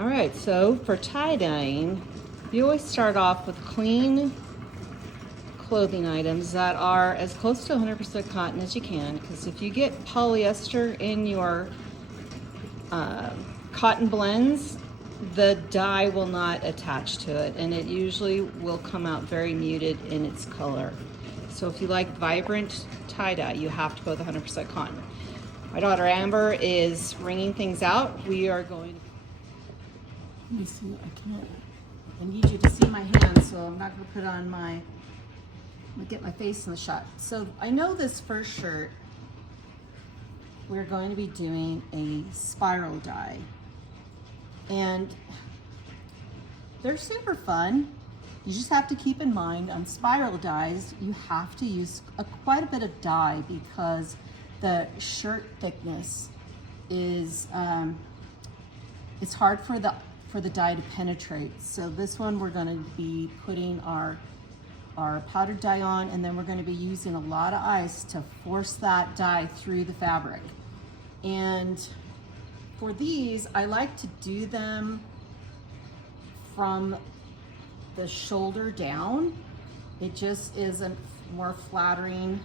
All right, so for tie-dyeing, you always start off with clean clothing items that are as close to 100% cotton as you can, because if you get polyester in your cotton blends, the dye will not attach to it, and it usually will come out very muted in its color. So if you like vibrant tie-dye, you have to go with 100% cotton. My daughter Amber is wringing things out. We are going to... Let me see, I need you to see my hands, so I'm not going to put on my... I'm going to get my face in the shot. So I know this first shirt, we're going to be doing a spiral dye. And they're super fun. You just have to keep in mind on spiral dyes, you have to use quite a bit of dye because the shirt thickness is, it's hard for the dye to penetrate. So this one we're gonna be putting our powdered dye on, and then we're gonna be using a lot of ice to force that dye through the fabric. And for these, I like to do them from the shoulder down. It just is a more flattering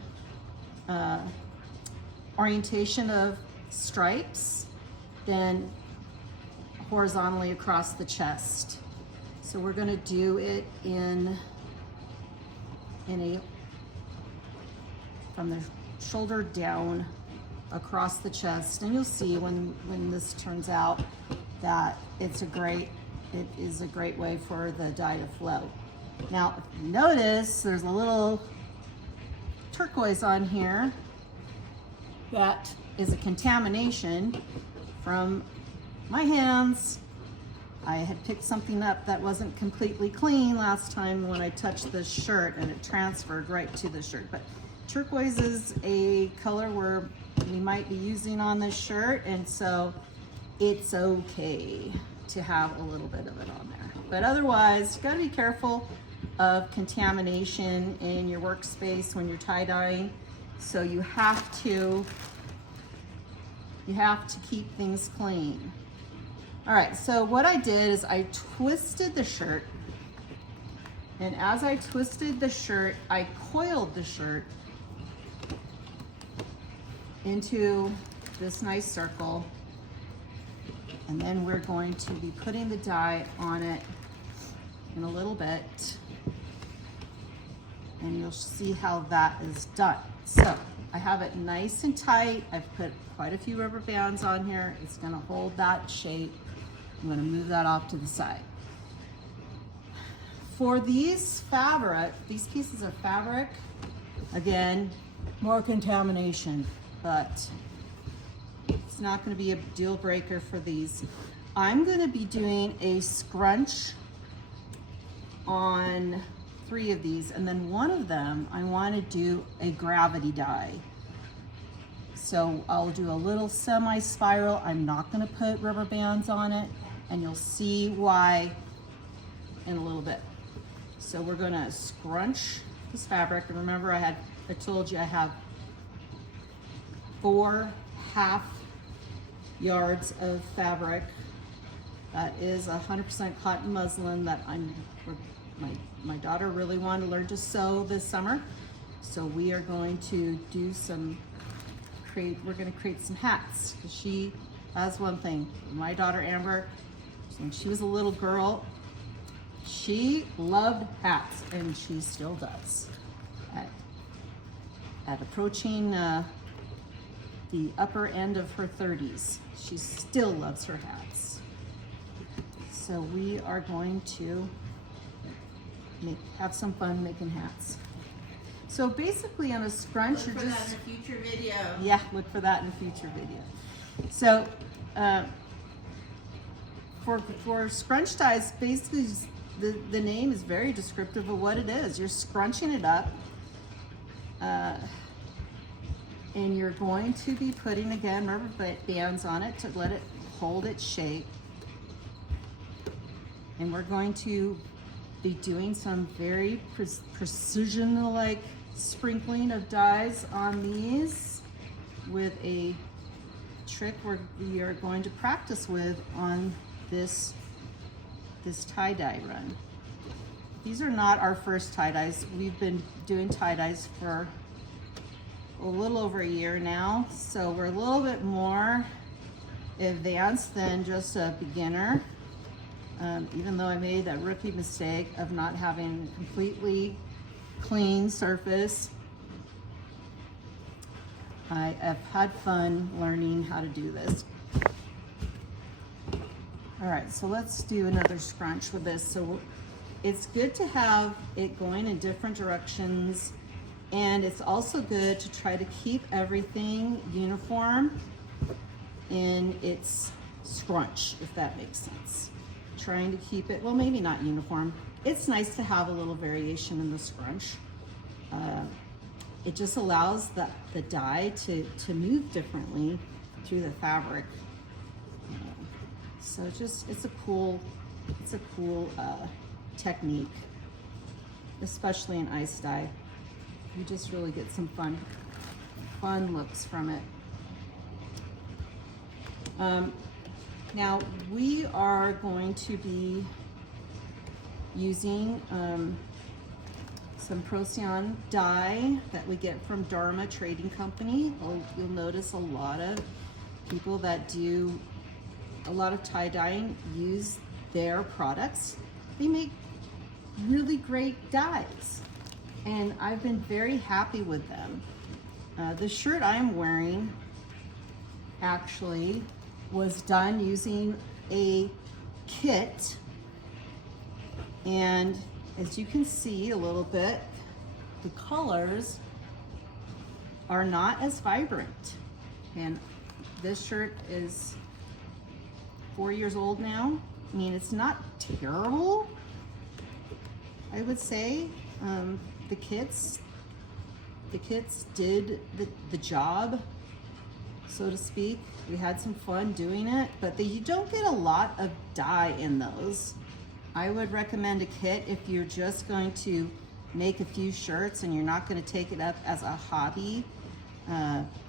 orientation of stripes than horizontally across the chest. So we're going to do it in a from the shoulder down across the chest, and you'll see when this turns out that it is a great way for the dye to flow. Now, if you notice there's a little turquoise on here. That is a contamination from my hands. I had picked something up that wasn't completely clean last time when I touched this shirt, and it transferred right to the shirt. But turquoise is a color we might be using on this shirt, and so it's okay to have a little bit of it on there. But otherwise, you gotta be careful of contamination in your workspace when you're tie-dyeing. So you have to keep things clean. All right, so what I did is I twisted the shirt, and as I twisted the shirt, I coiled the shirt into this nice circle, and then we're going to be putting the dye on it in a little bit, and you'll see how that is done. So I have it nice and tight. I've put quite a few rubber bands on here. It's gonna hold that shape. I'm gonna move that off to the side. For these pieces of fabric, again, more contamination, but it's not gonna be a deal breaker for these. I'm gonna be doing a scrunch on 3 of these, and then one of them I wanna do a gravity dye. So I'll do a little semi-spiral. I'm not gonna put rubber bands on it, and you'll see why in a little bit. So we're gonna scrunch this fabric, and remember I told you I have 4 half yards of fabric. That is 100% cotton muslin that my daughter really wanted to learn to sew this summer. So we are going to do we're gonna create some hats, because she has one thing. My daughter Amber, when she was a little girl, she loved hats, and she still does. At approaching the upper end of her 30s, she still loves her hats. So we are going to have some fun making hats. So basically on a scrunch, look for that in a future video. Yeah, look for that in a future video. So for scrunch dyes, basically the name is very descriptive of what it is. You're scrunching it up, and you're going to be putting, again, rubber bands on it to let it hold its shape. And we're going to be doing some very precision-like sprinkling of dyes on these with a trick we are going to practice with on this this tie-dye run. These are not our first tie-dyes. We've been doing tie-dyes for a little over a year now, so we're a little bit more advanced than just a beginner. Even though I made that rookie mistake of not having a completely clean surface, I have had fun learning how to do this. All right, so let's do another scrunch with this. So it's good to have it going in different directions, and it's also good to try to keep everything uniform in its scrunch, if that makes sense. Trying to keep it, well, maybe not uniform. It's nice to have a little variation in the scrunch. It just allows the dye to move differently through the fabric. So it's a cool technique, especially in ice dye. You just really get some fun looks from it. Now we are going to be using some procion dye that we get from Dharma Trading Company. You'll notice a lot of people that do a lot of tie dyeing use their products. They make really great dyes, and I've been very happy with them. The shirt I'm wearing actually was done using a kit, and as you can see a little bit, the colors are not as vibrant. And this shirt is 4 years old now. I mean, it's not terrible, I would say. The kits did the job, so to speak. We had some fun doing it, but you don't get a lot of dye in those. I would recommend a kit if you're just going to make a few shirts and you're not going to take it up as a hobby,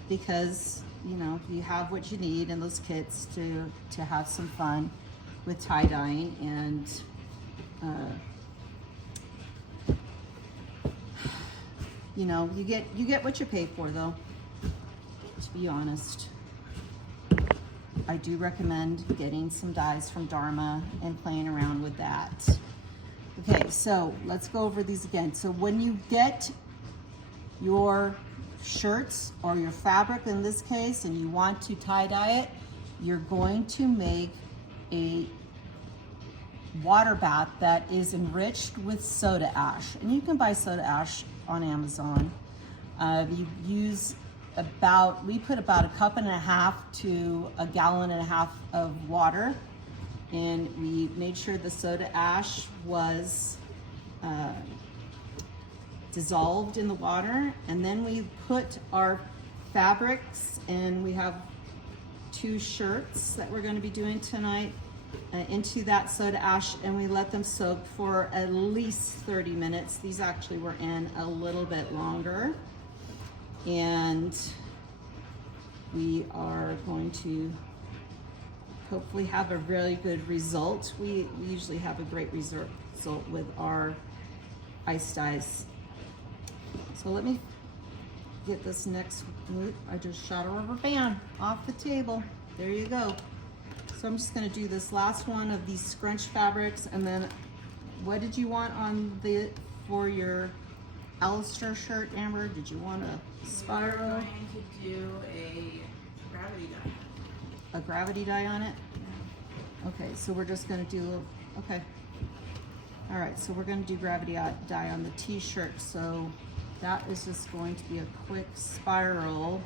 because you have what you need in those kits to have some fun with tie dyeing. And you get what you pay for, though, to be honest. I do recommend getting some dyes from Dharma and playing around with that. Okay, so let's go over these again. So when you get your shirts or your fabric in this case, and you want to tie dye it, you're going to make a water bath that is enriched with soda ash. And you can buy soda ash on Amazon. You use we put about 1.5 cups to 1.5 gallons of water, and we made sure the soda ash was dissolved in the water. And then we put our fabrics, and we have 2 shirts that we're going to be doing tonight, into that soda ash, and we let them soak for at least 30 minutes. These actually were in a little bit longer. And we are going to hopefully have a really good result. We usually have a great result with our ice dyes. So let me get this next loop. I just shot a rubber band off the table. There you go. So I'm just going to do this last one of these scrunch fabrics, and then what did you want for your Alistair shirt, Amber? Did you want a spiral? We're going to do a gravity dye. A gravity dye on it? Yeah. Okay, so we're just going to do, okay. All right, so we're going to do gravity dye on the t-shirt. So that is just going to be a quick spiral.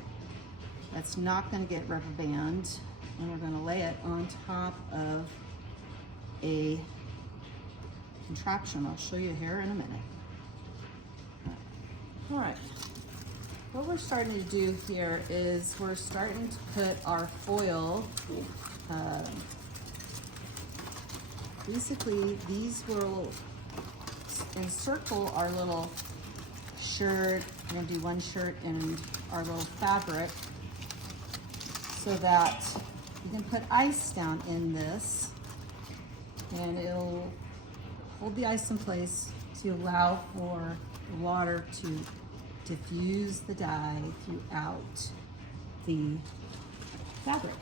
That's not going to get rubber band. And we're going to lay it on top of a contraption. I'll show you here in a minute. All right, what we're starting to do here is we're starting to put our foil, basically these will encircle our little shirt. We're gonna do one shirt and our little fabric so that you can put ice down in this and it'll hold the ice in place to allow for the water to diffuse the dye throughout the fabric.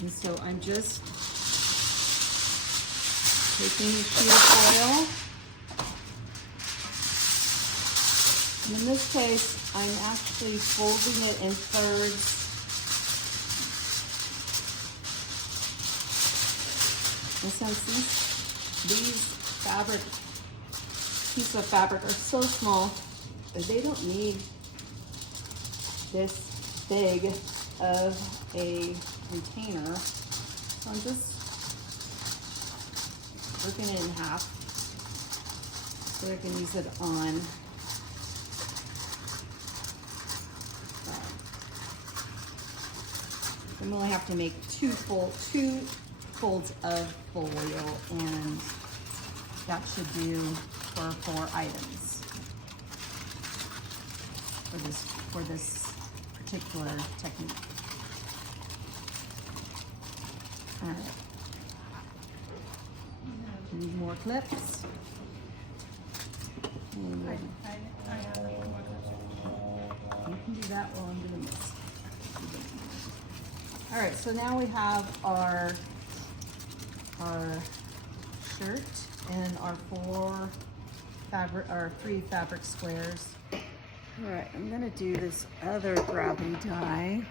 And so I'm just taking a sheet of foil, and in this case, I'm actually folding it in thirds. And since these pieces of fabric are so small, that they don't need this big of a container. So I'm just ripping it in half so I can use it on I'm only have to make two folds of foil, and that should do for 4 items for this particular technique. All right. Need more clips. And you can do that while I'm doing this. All right, so now we have our shirt and our 3 fabric squares. All right, I'm gonna do this other gravity dye.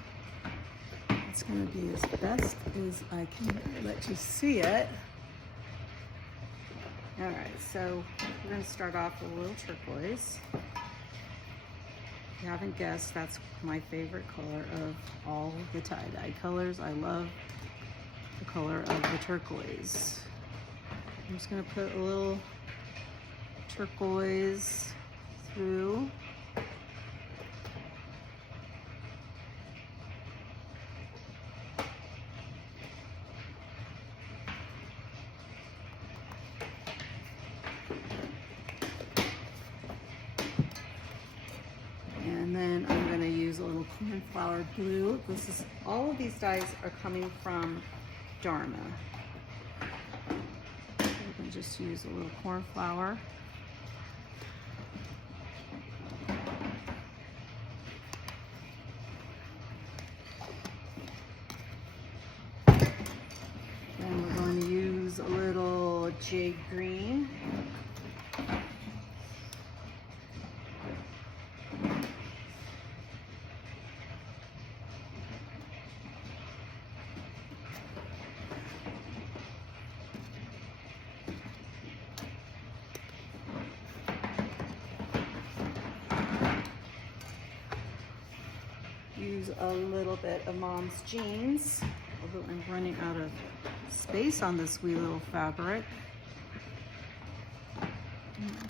It's gonna be as best as I can let you see it. All right, so we're gonna start off with a little turquoise. If you haven't guessed, that's my favorite color of all the tie-dye colors. I love the color of the turquoise. I'm just gonna put a little turquoise through. And then I'm going to use a little cornflower blue. All of these dyes are coming from Dharma. So we can just use a little cornflower. Then we're going to use a little jade green. Use a little bit of Mom's Jeans, although I'm running out of space on this wee little fabric. I'm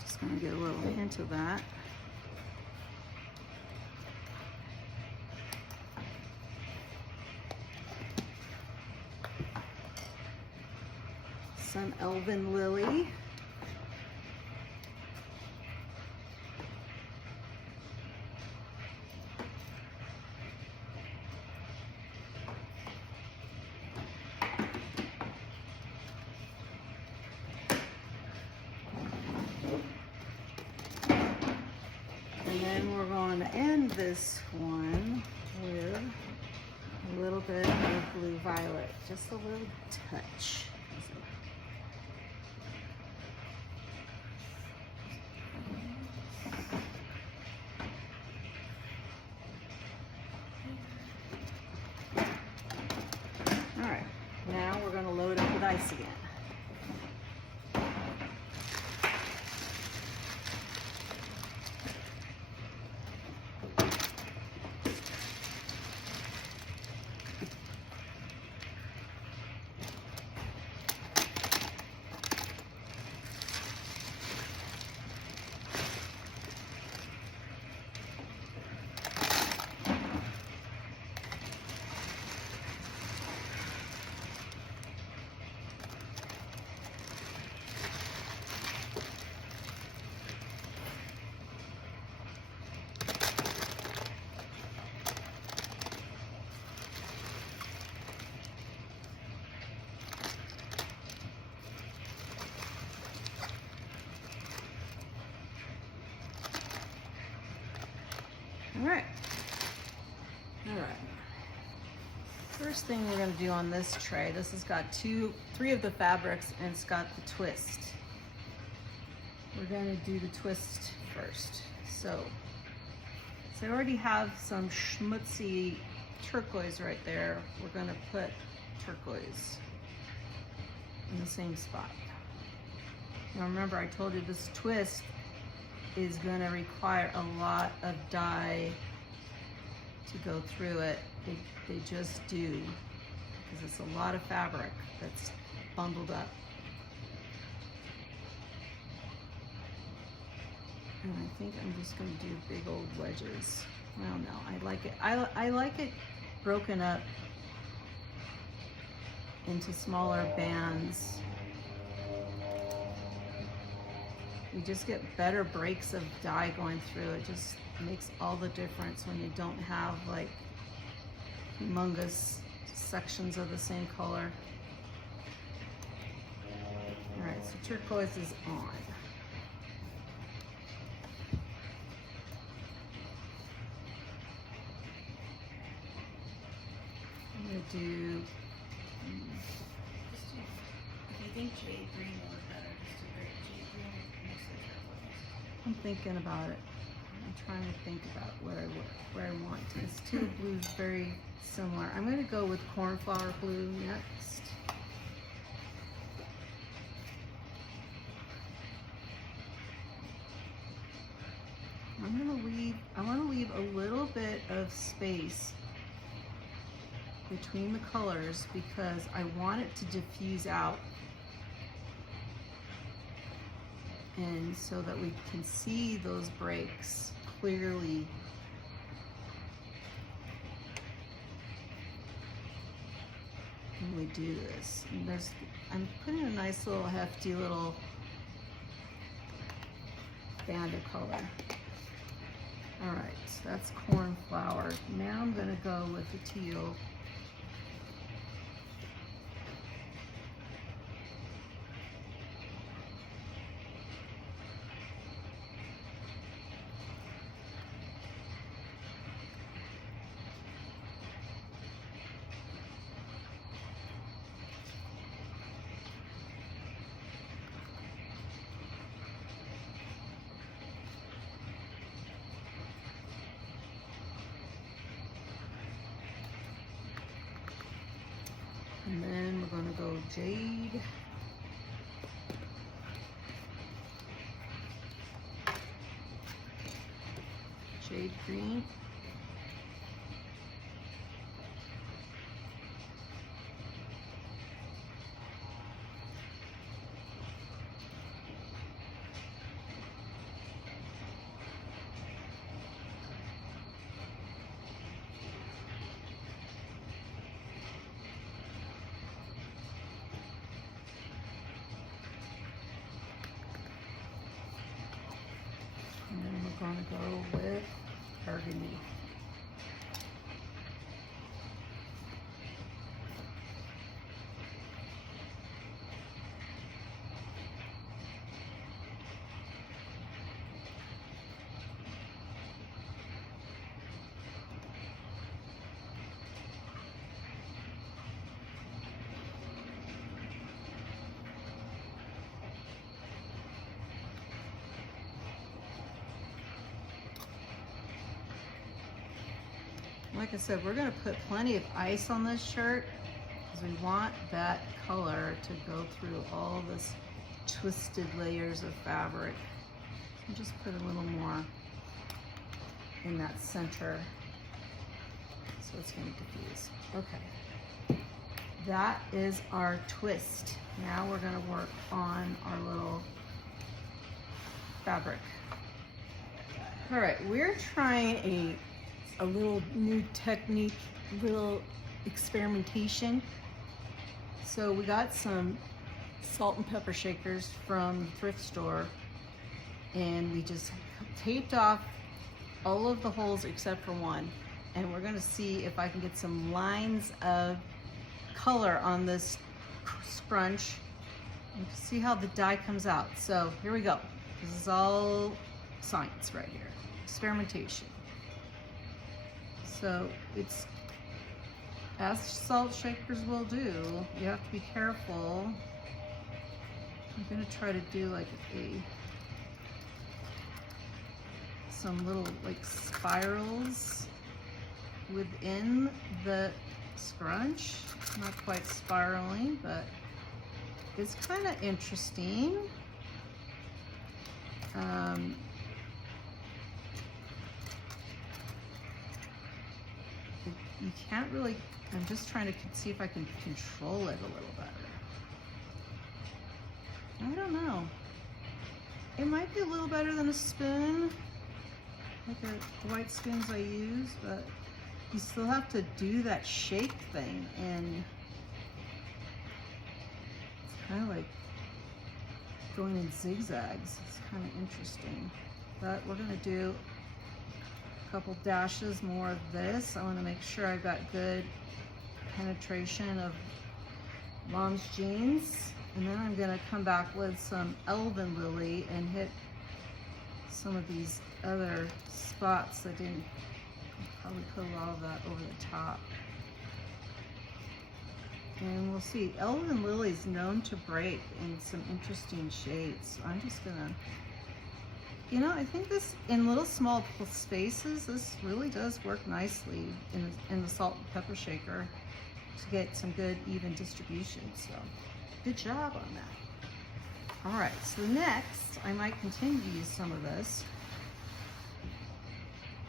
just going to get a little hint of that. Some Elven Lily. And then we're going to end this one with a little bit of blue violet, just a little touch. All right, now we're going to load up with ice again. All right. First thing we're going to do on this tray, this has got three of the fabrics and it's got the twist. We're going to do the twist first. So I already have some schmutzy turquoise right there. We're going to put turquoise in the same spot. Now remember, I told you this twist is going to require a lot of dye to go through it. They just do, because it's a lot of fabric that's bundled up. And I think I'm just going to do big old wedges. Well, no, I like it. I like it broken up into smaller bands. You just get better breaks of dye going through. It just makes all the difference when you don't have like humongous sections of the same color. All right, so turquoise is on. I'm gonna do. If you think jade green will look better, just do great jade green next to the turquoise. I'm thinking about it. I'm trying to think about where I want. It's two blues very similar. I'm going to go with cornflower blue next. I want to leave a little bit of space between the colors because I want it to diffuse out. And so that we can see those breaks clearly. When we do this. And I'm putting a nice little hefty little band of color. All right, so that's cornflower. Now I'm gonna go with the teal. And then we're going to go jade. Jade green. And then we're going to go with burgundy. Like I said, we're going to put plenty of ice on this shirt because we want that color to go through all this twisted layers of fabric. And just put a little more in that center so it's going to diffuse. Okay, that is our twist. Now we're going to work on our little fabric. All right, we're trying a little new technique, little experimentation. So we got some salt and pepper shakers from the thrift store and we just taped off all of the holes except for one. And we're gonna see if I can get some lines of color on this scrunch and see how the dye comes out. So here we go. This is all science right here, experimentation. So it's, as salt shakers will do, you have to be careful. I'm gonna try to do like some little like spirals within the scrunch. Not quite spiraling, but it's kind of interesting. You can't really, I'm just trying to see if I can control it a little better. I don't know. It might be a little better than a spoon, like the white spoons I use, but you still have to do that shake thing, and it's kind of like going in zigzags. It's kind of interesting. But we're gonna do a couple dashes more of this. I wanna make sure I've got good penetration of Mom's jeans. And then I'm gonna come back with some Elven Lily and hit some of these other spots that didn't, probably put a lot of that over the top. And we'll see. Elven Lily is known to break in some interesting shades. So I'm just gonna, you know, I think this, in little small spaces, this really does work nicely in the salt and pepper shaker to get some good even distribution. So good job on that. All right, so next I might continue to use some of this.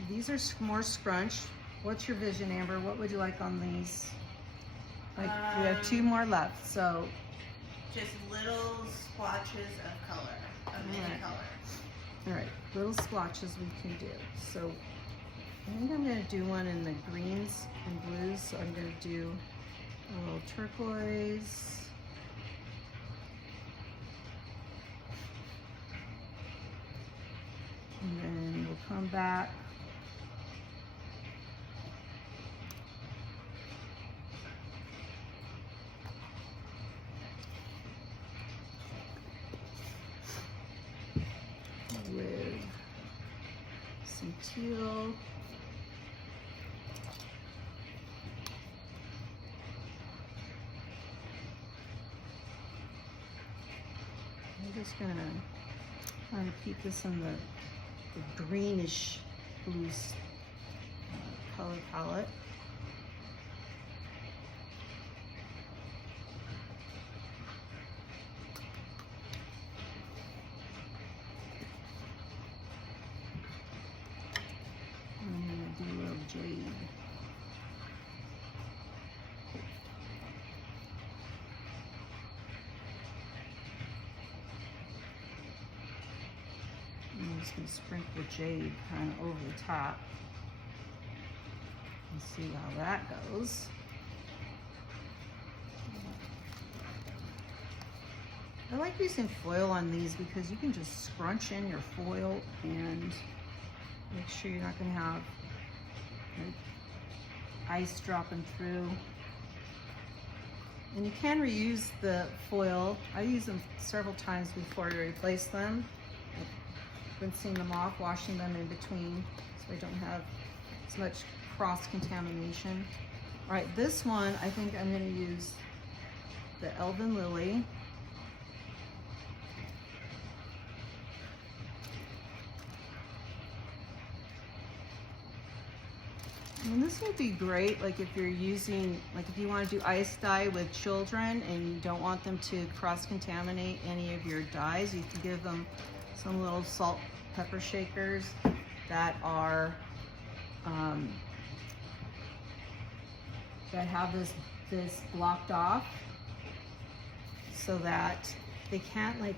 These are more scrunch. What's your vision, Amber? What would you like on these? Like, we have 2 more left, so. Just little splotches of color, of any color. All right, little splotches we can do. So I think I'm gonna do one in the greens and blues. So I'm gonna do a little turquoise. And then we'll come back. With some teal. I'm just gonna try to keep this in the greenish blue color palette. I'm gonna do a little jade. I'm just going to sprinkle jade kind of over the top and see how that goes. I like using foil on these because you can just scrunch in your foil and make sure you're not going to have like, ice dropping through. And you can reuse the foil. I use them several times before I replace them. Rinsing them off, washing them in between so I don't have as much cross-contamination. All right, this one, I think I'm gonna use the Elven Lily. And this would be great, like if you're using, like if you want to do ice dye with children and you don't want them to cross-contaminate any of your dyes, you can give them some little salt pepper shakers that are that have this blocked off so that they can't like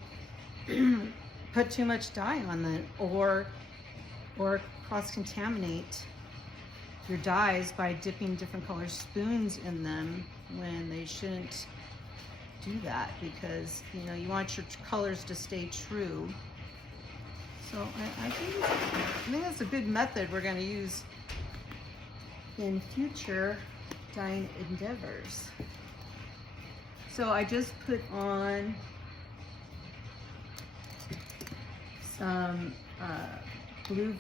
put too much dye on them or cross-contaminate your dyes by dipping different color spoons in them when they shouldn't do that, because you know you want your colors to stay true. So I think that's a good method we're going to use in future dyeing endeavors. So I just put on some blue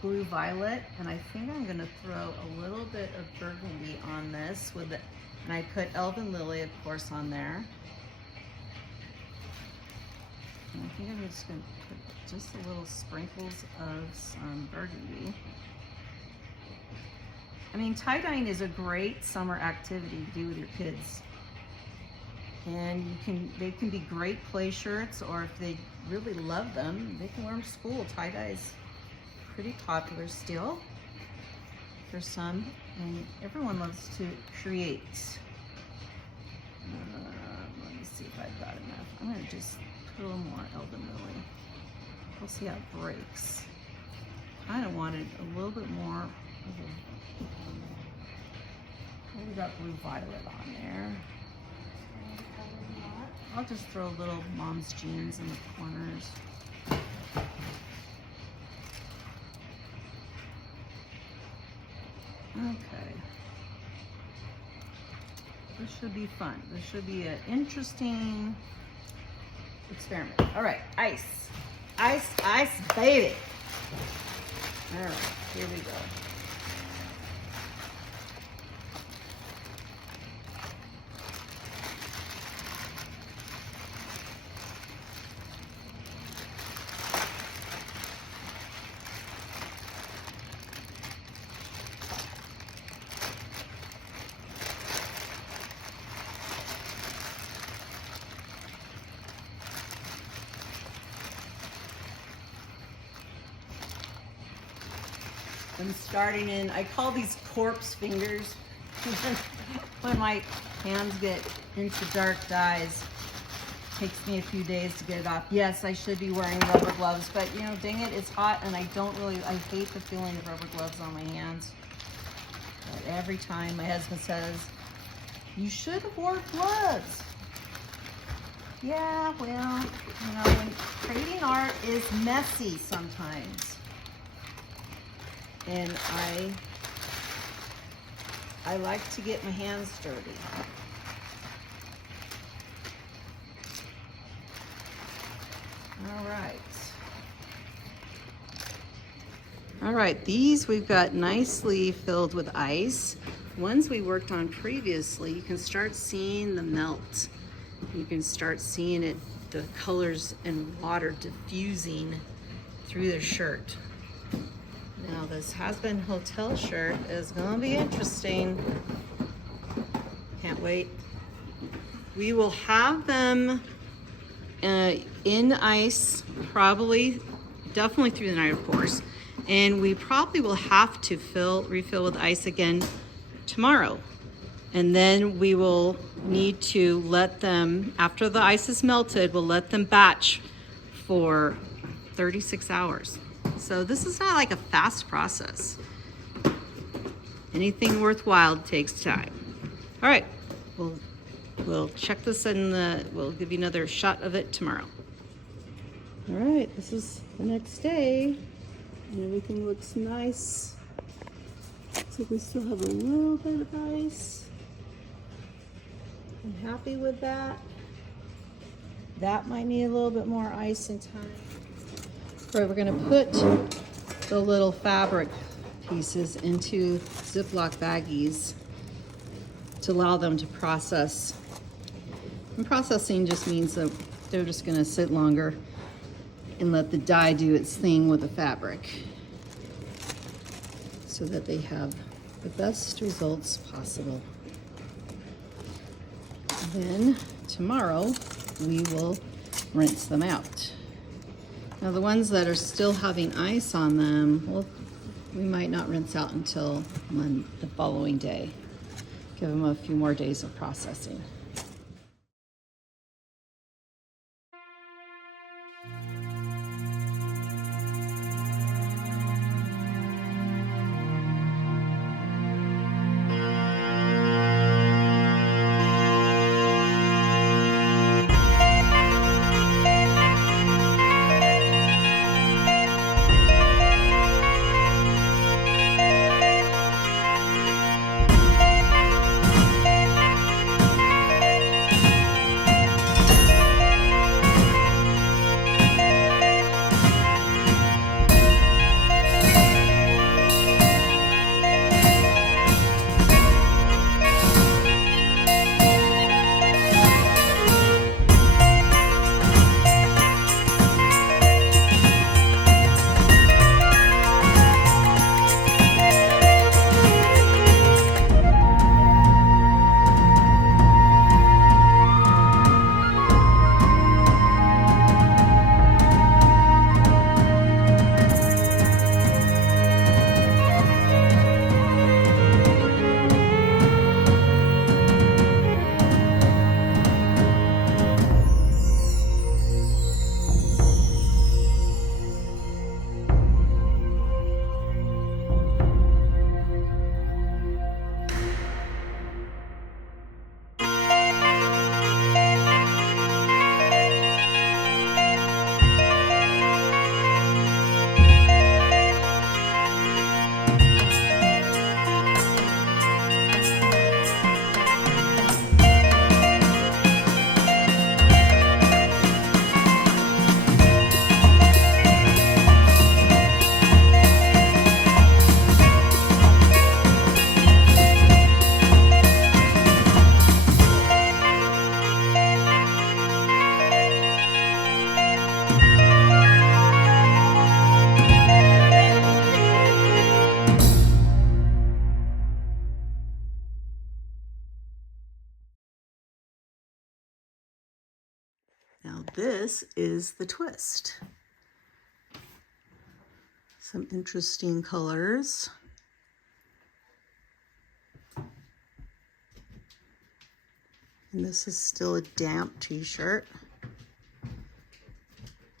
blue violet, and I think I'm gonna throw a little bit of burgundy on this with it. And I put Elven Lily, of course, on there. And I think I'm just gonna put just a little sprinkles of some burgundy. I mean, tie-dyeing is a great summer activity to do with your kids. And they can be great play shirts, or if they really love them, they can wear them to school. Tie-dye is pretty popular still for some, and everyone loves to create. Let me see if I've got enough. I'm gonna just put a little more Elven Lily. We'll see how it breaks. I kind of wanted a little bit more of we got blue violet on there. I'll just throw a little Mom's Jeans in the corners. Okay. This should be fun. This should be an interesting experiment. All right, ice. Ice, ice, baby. All right, here we go. I'm starting in, I call these corpse fingers. When my hands get into dark dyes, it takes me a few days to get it off. Yes, I should be wearing rubber gloves, but you know, dang it, it's hot and I hate the feeling of rubber gloves on my hands. But every time my husband says, you should have worn gloves. Yeah, well, you know, when creating art is messy sometimes. And I like to get my hands dirty. All right, these we've got nicely filled with ice. Ones we worked on previously, you can start seeing the melt. You can start seeing it, the colors and water diffusing through the shirt. Now this Has-Been Hotel shirt is gonna be interesting. Can't wait. We will have them in ice, definitely through the night, of course. And we probably will have to refill with ice again tomorrow. And then we will need to let them, after the ice is melted, we'll let them batch for 36 hours. So this is not like a fast process. Anything worthwhile takes time. All right, we'll check this and we'll give you another shot of it tomorrow. All right, this is the next day and everything looks nice. Looks like we still have a little bit of ice. I'm happy with that. That might need a little bit more ice and time. All right, we're gonna put the little fabric pieces into Ziploc baggies to allow them to process. And processing just means that they're just gonna sit longer and let the dye do its thing with the fabric so that they have the best results possible. Then tomorrow we will rinse them out. Now the ones that are still having ice on them, well, we might not rinse out until the following day. Give them a few more days of processing. Now this is the twist. Some interesting colors. And this is still a damp t-shirt.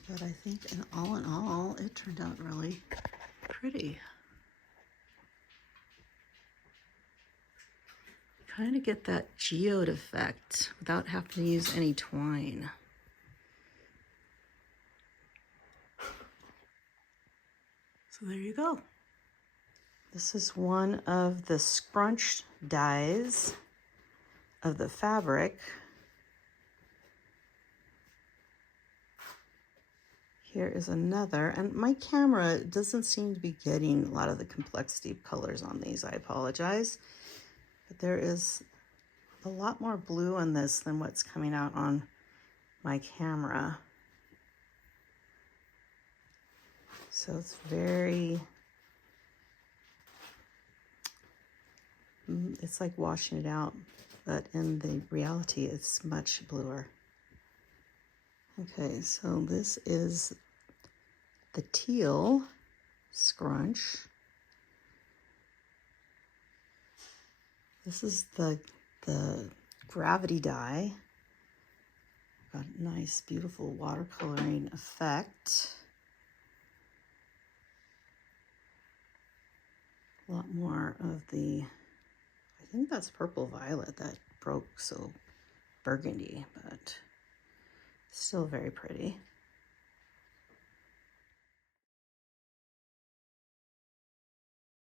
But I think in all, it turned out really pretty. Kind of get that geode effect without having to use any twine. So there you go. This is one of the scrunch dyes of the fabric. Here is another, and my camera doesn't seem to be getting a lot of the complexity of colors on these. I apologize. But there is a lot more blue on this than what's coming out on my camera. So it's very, it's like washing it out, but in the reality, it's much bluer. Okay, so this is the teal scrunch. This is the gravity dye. Got a nice, beautiful watercoloring effect. A lot more of the, I think that's purple violet that broke so burgundy, but still very pretty.